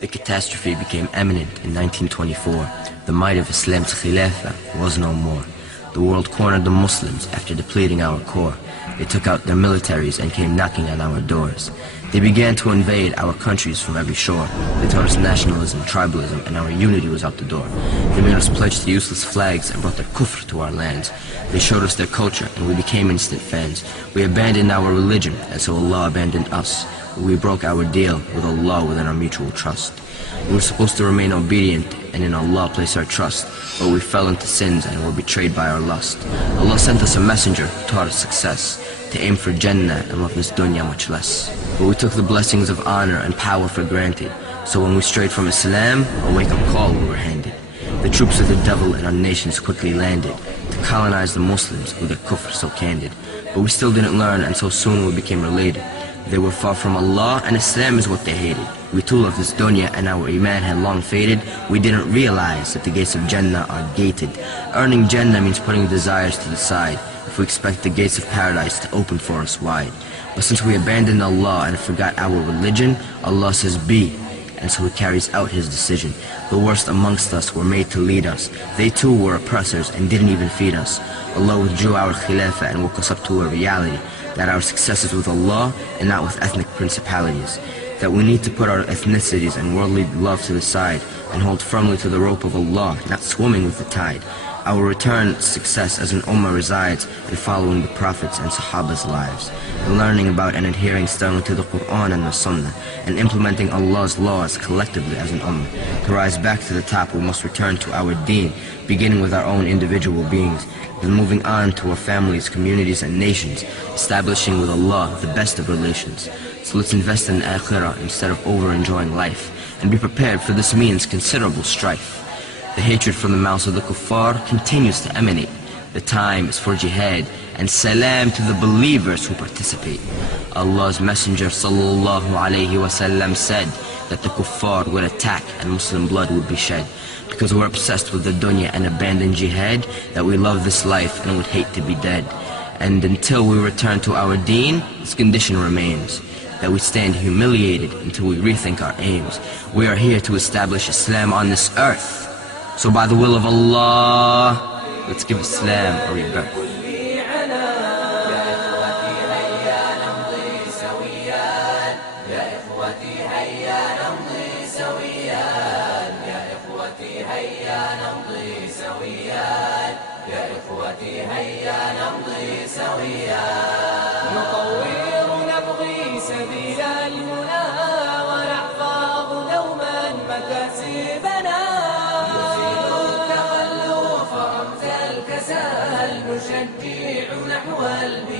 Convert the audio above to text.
The catastrophe became imminent in 1924. The might of Islam's Khilafah was no more. The world cornered the Muslims after depleting our core. They took out their militaries and came knocking on our doors. They began to invade our countries from every shore. They taught us nationalism, tribalism, and our unity was out the door. They made us pledge to useless flags and brought their kufr to our lands. They showed us their culture and we became instant fans. We abandoned our religion and so Allah abandoned us. We broke our deal with Allah within our mutual trust. We were supposed to remain obedient and in Allah place our trust, but we fell into sins and were betrayed by our lust. Allah sent us a messenger who taught us success, to aim for Jannah and love this dunya much less. But we took the blessings of honor and power for granted, so when we strayed from Islam, a wake-up call we were handed. The troops of the devil in our nations quickly landed, to colonize the Muslims with their kufr so candid. But we still didn't learn and so soon we became related. They were far from Allah and Islam is what they hated. We too loved this dunya and our iman had long faded. We didn't realize that the gates of Jannah are gated. Earning Jannah means putting desires to the side, if we expect the gates of paradise to open for us wide. But since we abandoned Allah and forgot our religion, Allah says be, and so He carries out His decision. The worst amongst us were made to lead us. They too were oppressors and didn't even feed us. Allah withdrew our Khilafah and woke us up to a reality, that our success is with Allah and not with ethnic principalities. That we need to put our ethnicities and worldly love to the side and hold firmly to the rope of Allah, not swimming with the tide. Our return success as an ummah resides in following the prophets and Sahaba's lives, and learning about and adhering sternly to the Quran and the Sunnah, and implementing Allah's laws collectively as an ummah. To rise back to the top, we must return to our deen, beginning with our own individual beings, then moving on to our families, communities, and nations, establishing with Allah the best of relations. So let's invest in akhirah instead of over-enjoying life, and be prepared for this means considerable strife. The hatred from the mouths of the kuffar continues to emanate. The time is for jihad, and salam to the believers who participate. Allah's Messenger sallallahu alayhi wasallam said that the kuffar would attack and Muslim blood would be shed. Because we're obsessed with the dunya and abandon jihad, that we love this life and would hate to be dead. And until we return to our deen, this condition remains, that we stand humiliated until we rethink our aims. We are here to establish Islam on this earth. So by the will of Allah, let's give Islam a rebirth. نطور نبغي سبيل المنى ونحفظ دوما مكاسبنا نزيل التخلف رمز الكسل نشجع نحو البلاد